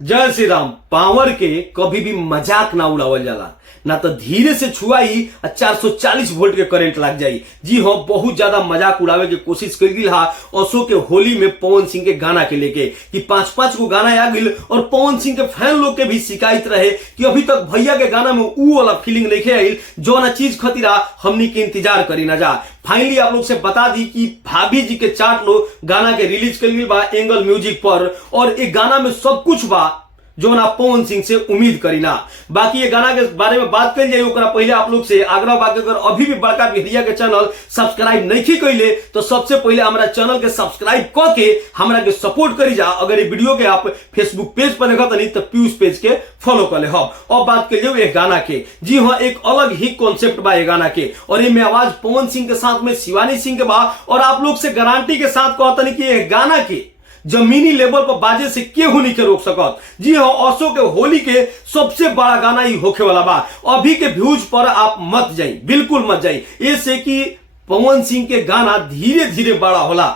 जय श्री राम। पावर के कभी भी मजाक ना उड़ावल जाला, ना तो धीरे से छुआई 440 वोल्ट के करंट लग जाई। जी हाँ, बहुत ज्यादा मजाक उड़ावे की कोशिश कर दी हा असो के होली में पवन सिंह के गाना के लेके कि 5-5 को गाना आ गई और पवन सिंह के फैन लोग के भी शिकायत रहे कि अभी तक भैया के गाना में ऊ वाला फीलिंग नहीं आई जो ना चीज खतीरा हमनी के इंतजार करी ना जा। फाइनली आप लोग से बता दी कि भाभी जी के 4 लोग गाना के रिलीज कर गई बा एंगल म्यूजिक पर, और एक गाना में सब कुछ बा जो ना पवन सिंह से उम्मीद करी ना। बाकी ये गाना के बारे में बात कर जाए ओकरा पहले आप लोग से आग्रह बा कि अगर अभी भी बड़का बिहरिया के चैनल सब्सक्राइब नहीं कैले तो सबसे पहले हमारा चैनल के सब्सक्राइब करके हमरा के सपोर्ट करी जा। अगर ये वीडियो के आप फेसबुक पेज पर देखा नहीं तो पीयूष पेज के फॉलो कर ले। अब बात कर लियो ये गाना के। जी हाँ, एक अलग ही कॉन्सेप्ट बा ये गाना के, और ये में आवाज पवन सिंह के साथ में शिवानी सिंह के बा, और आप लोग से गारंटी के साथ कहता नहीं कि ये गाना के जमीनी लेवल पर बाजे से केहू नहीं के रोक सकत। जी हाँ, असो के होली के सबसे बड़ा गाना ही होखे वाला बा। अभी के व्यूज पर आप मत जाई, बिल्कुल मत जाई, ऐसे कि पवन सिंह के गाना धीरे धीरे बड़ा होला।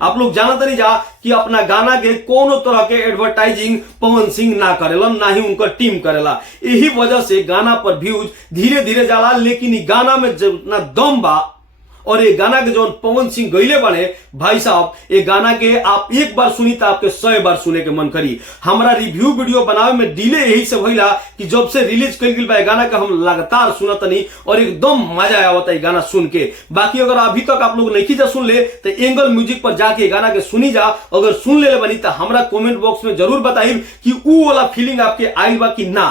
आप लोग जानत नहीं जा कि अपना गाना के कोनो तरह के एडवर्टाइजिंग पवन सिंह ना करेला, ना ही उनका टीम करेला। यही वजह से गाना पर व्यूज धीरे धीरे जाला, लेकिन ये गाना में जितना दम बा और ये गाना के जो पवन सिंह गईले बने भाई साहब, ये गाना के आप एक बार सुनी तो आपके 100 बार सुने के मन करी। हमारा रिव्यू वीडियो बनावे में डिले यही से भइला कि जब से रिलीज कर गई बा गाना के हम लगातार सुनतनी और एकदम मजा आवता है गाना सुन के। बाकी अगर अभी तक आप लोग नहीं जा सुन ले तो एंगल म्यूजिक पर जाके गाना के सुनी जा। अगर सुन ले बनी तो हमारा कमेंट बॉक्स में जरूर बताइए कि वो वाला फीलिंग आपके आइल बा कि ना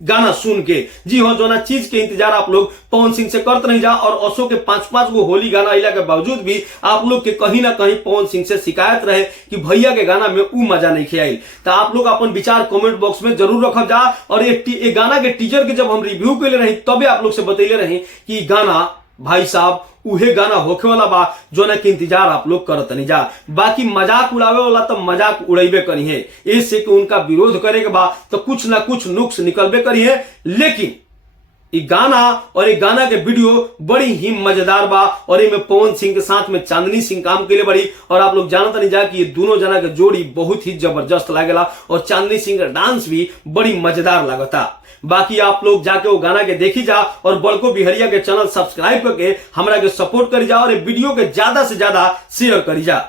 गाना सुन के। जी हाँ, जो ना चीज के इंतजार आप लोग पवन सिंह से करते नहीं जा, और असो के 5-5 गो होली गाना अला के बावजूद भी आप लोग के कहीं ना कहीं पवन सिंह से शिकायत रहे कि भैया के गाना में ऊ मजा नहीं खियाई। तो आप लोग अपन विचार कमेंट बॉक्स में जरूर रखब जा। और ये गाना के टीजर के जब हम रिव्यू कैले रही तबे आप लोग से बतैले रही कि गाना भाई साहब उहे गाना होखे वाला बा जो ना के इंतजार आप लोग करत नहीं जा। बाकी मजाक उड़ावे वाला तो मजाक उड़ेबे करी है, इससे कि उनका विरोध करे के बा तो कुछ ना कुछ नुक्स निकलबे करी है। लेकिन ये गाना और ये गाना के वीडियो बड़ी ही मजेदार बा, और ये में पवन सिंह के साथ में चांदनी सिंह काम के लिए बड़ी, और आप लोग जानता नहीं जा कि ये दोनों जना के जोड़ी बहुत ही जबरदस्त लागेला, और चांदनी सिंह का डांस भी बड़ी मजेदार लगता। बाकी आप लोग जाके वो गाना के देखी जा और बड़को बिहरिया के चैनल सब्सक्राइब करके हमरा के सपोर्ट करी जा, और ये वीडियो के ज्यादा से ज्यादा शेयर करी जा।